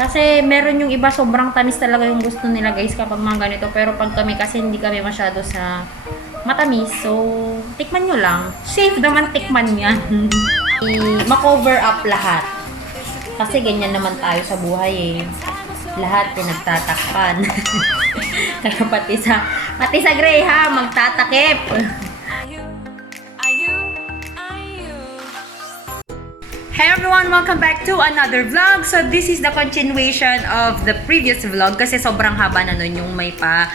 Kasi meron yung iba sobrang tamis talaga yung gusto nila guys kapag mga ganito. Pero pag kami kasi hindi kami masyado sa matamis. So, tikman nyo lang. Safe naman tikman yan. Ma-cover up lahat. Kasi ganyan naman tayo sa buhay eh. Lahat pinagtatakpan. Kaya pati sa Graham, magtatakip. Hey everyone! Welcome back to another vlog. So this is the continuation of the previous vlog kasi sobrang haba na nun yung may pa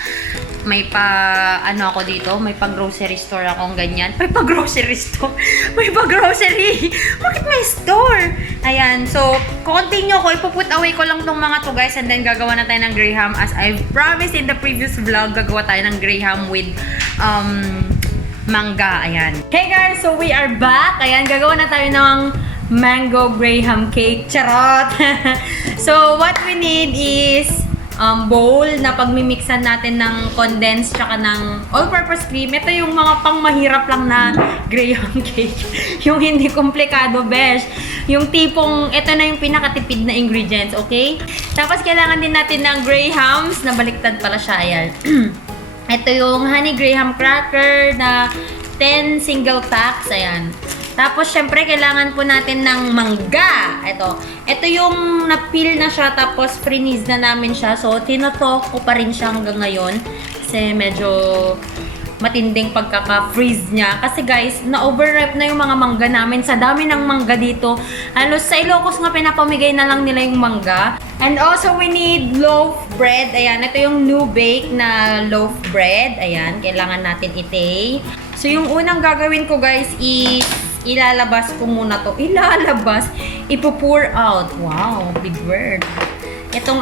ano ako dito, may pa grocery store akong ganyan. May pa grocery store. May pa grocery. Bakit may store? Ayan. So, continue ko. Ipuput away ko lang tong mga to guys and then gagawa na tayo ng Graham as I've promised in the previous vlog. Gagawa tayo ng Graham with mangga. Ayan. Hey guys! So we are back. Ayan. Gagawa na tayo ng mango Graham cake. Charot! So, what we need is bowl na pagmimixan natin ng condensed tsaka ng all-purpose cream. Ito yung mga pangmahirap lang na Graham cake. Yung hindi komplikado, besh. Yung tipong, ito na yung pinakatipid na ingredients, okay? Tapos, kailangan din natin ng Grahams. Nabaliktad pala siya, ayan. Ito yung honey Graham cracker na 10 single packs, ayan. Tapos, syempre, kailangan po natin ng mangga. Ito yung napil na siya, tapos freeze na namin siya. So, tinotok ko pa rin siya hanggang ngayon. Kasi medyo matinding pagkaka-freeze niya. Kasi guys, na-overripe na yung mga mangga namin. Sa dami ng mangga dito. Halos sa Ilocos nga pinapamigay na lang nila yung mangga. And also, we need loaf bread. Ayan, ito yung new bake na loaf bread. Ayan, kailangan natin itay. So, yung unang gagawin ko guys is ilalabas ko muna to. Ilalabas. Ipo-pour out. Wow, big word. Itong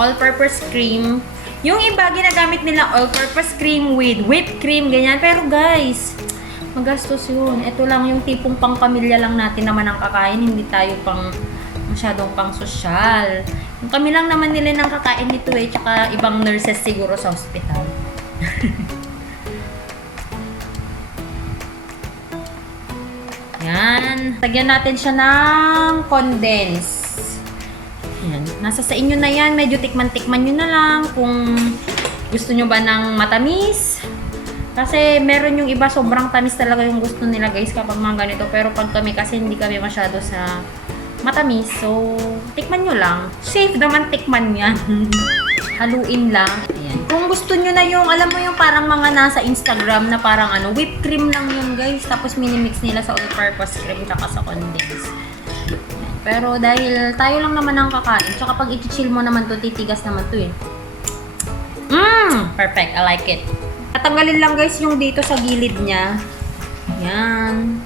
all-purpose cream. Yung iba, ginagamit nila all-purpose cream with whipped cream, ganyan. Pero guys, magastos yun. Ito lang yung tipong pang-pamilya lang natin naman ang kakain. Hindi tayo masyadong pang-sosyal. Yung kami lang naman nila nang kakain dito eh. Tsaka ibang nurses siguro sa hospital. Yan. Lagyan natin siya ng condense. Yan. Nasa sa inyo na yan. Medyo tikman-tikman nyo na lang kung gusto nyo ba ng matamis. Kasi meron yung iba sobrang tamis talaga yung gusto nila guys kapag mga ganito. Pero pag kami kasi hindi kami masyado sa matamis. So, tikman nyo lang. Safe naman tikman yan. Haluin lang. Ayan. Kung gusto nyo na yung, alam mo yung parang mga nasa Instagram na parang whipped cream lang yun guys. Tapos minimix nila sa all-purpose cream tsaka sa condense. Ayan. Pero dahil tayo lang naman ang kakain, tsaka pag i-chill mo naman to, titigas naman to eh. Perfect. I like it. Tatanggalin lang guys yung dito sa gilid niya. Ayan.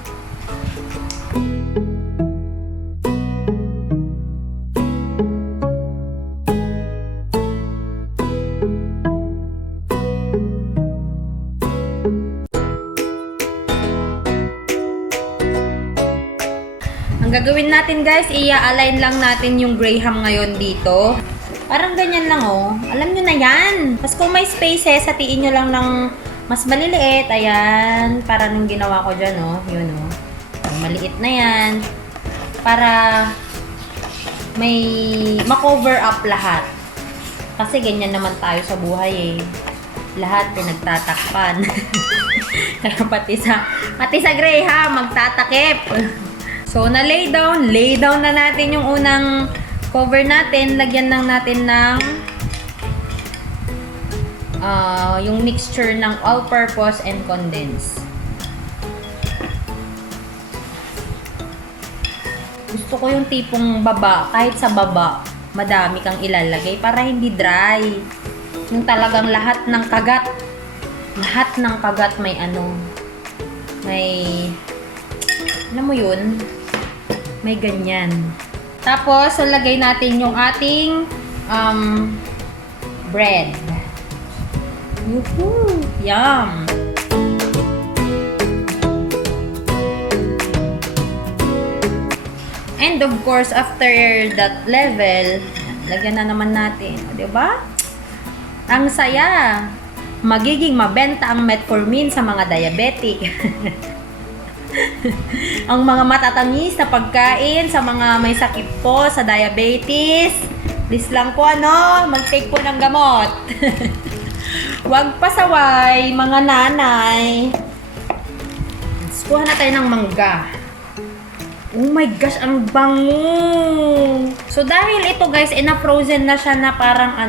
Ang gagawin natin guys, i-align lang natin yung Graham ngayon dito. Parang ganyan lang oh. Alam nyo na yan. Tapos kung may spaces, hatiin nyo lang ng mas maliliit. Ayan. Para nung ginawa ko dyan oh. Yun oh. Maliit na yan. Para may ma-cover up lahat. Kasi ganyan naman tayo sa buhay eh. Lahat pinagtatakpan. Kaya pati sa Graham, magtatakip. So, lay down na natin yung unang cover natin. Lagyan lang natin ng yung mixture ng all-purpose and condensed. Gusto ko yung tipong baba, kahit sa baba, madami kang ilalagay para hindi dry. Yung talagang lahat ng kagat may alam mo yun, may ganyan. Tapos, lagay natin yung ating bread. Woohoo! Yum! And of course, after that level, lagyan na naman natin. O, diba? Ang saya! Magiging mabenta ang metformin sa mga diabetic. Ang mga matatamis na pagkain sa mga may sakit po, sa diabetes. Please lang po mag-take po ng gamot. Huwag pasaway, mga nanay. Kuha na tayo ng mangga. Oh my gosh, ang bango! So, dahil ito guys, na-frozen na siya na parang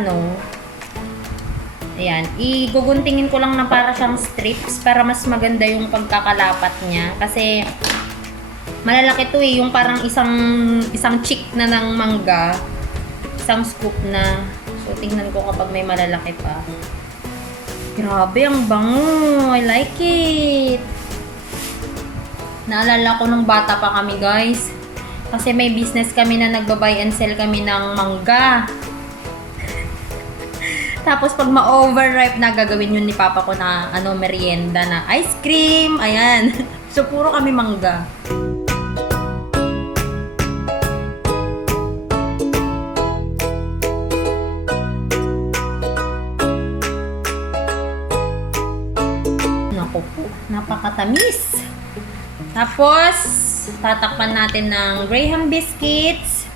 ayan, iguguntingin ko lang na para siyang strips para mas maganda yung pagkakalapat niya. Kasi, malalaki to yung parang isang chick na ng mangga. Isang scoop na. So, tingnan ko kapag may malalaki pa. Grabe, ang bango! I like it! Naalala ko nung bata pa kami, guys. Kasi may business kami na nagba-buy and sell kami ng mangga. Tapos pag ma-overripe na, gagawin yun ni Papa ko na merienda na ice cream. Ayan. So, puro kami mangga. Naku po, napakatamis. Tapos, tatakpan natin ng Graham biscuits.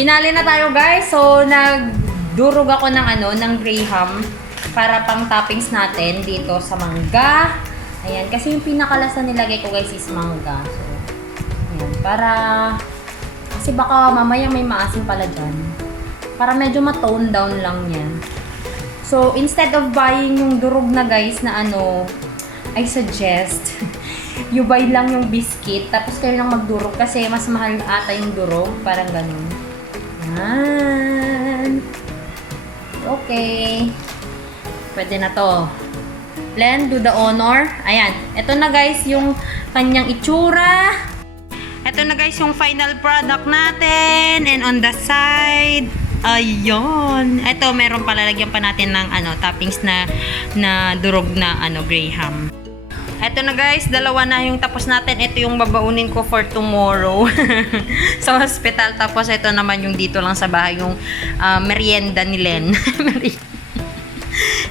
Finale na tayo, guys. So, nagdurog ako ng Graham para pang toppings natin dito sa mangga. Ayan, kasi yung pinakalasa nilagay ko, guys, is mangga. So, ayan, kasi baka mamaya may maasim pala dyan. Para medyo ma-tone down lang yan. So, instead of buying yung durog na, guys, na I suggest, you buy lang yung biscuit, tapos kayo lang magdurog kasi mas mahal ata yung durog. Parang ganun. Yan. Okay. Pwede na to. Len, do the honor. Ayan. Ito na, guys, yung kanyang itsura. Ito na, guys, yung final product natin. And on the side, ayun. Ito, meron palalagyan pa natin ng toppings na durog na Graham. Ito na, guys, dalawa na yung tapos natin. Ito yung babaunin ko for tomorrow sa hospital. Tapos ito naman yung dito lang sa bahay, yung merienda ni Len.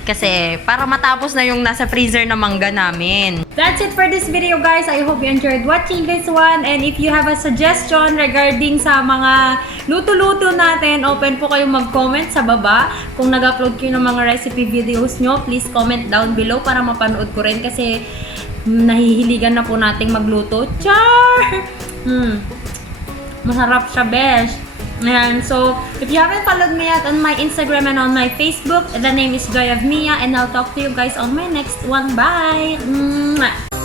Kasi para matapos na yung nasa freezer na mangga namin. That's it for this video, guys. I hope you enjoyed watching this one. And if you have a suggestion regarding sa mga luto-luto natin, open po kayong mag-comment sa baba. Kung nag-upload kayo ng mga recipe videos nyo, please comment down below para mapanood ko rin. Kasi nahihiligan na po nating magluto. Char! Masarap siya, besh. Ayan, so, if you haven't followed me yet on my Instagram and on my Facebook, the name is Joy of Mia, and I'll talk to you guys on my next one. Bye! Mwah!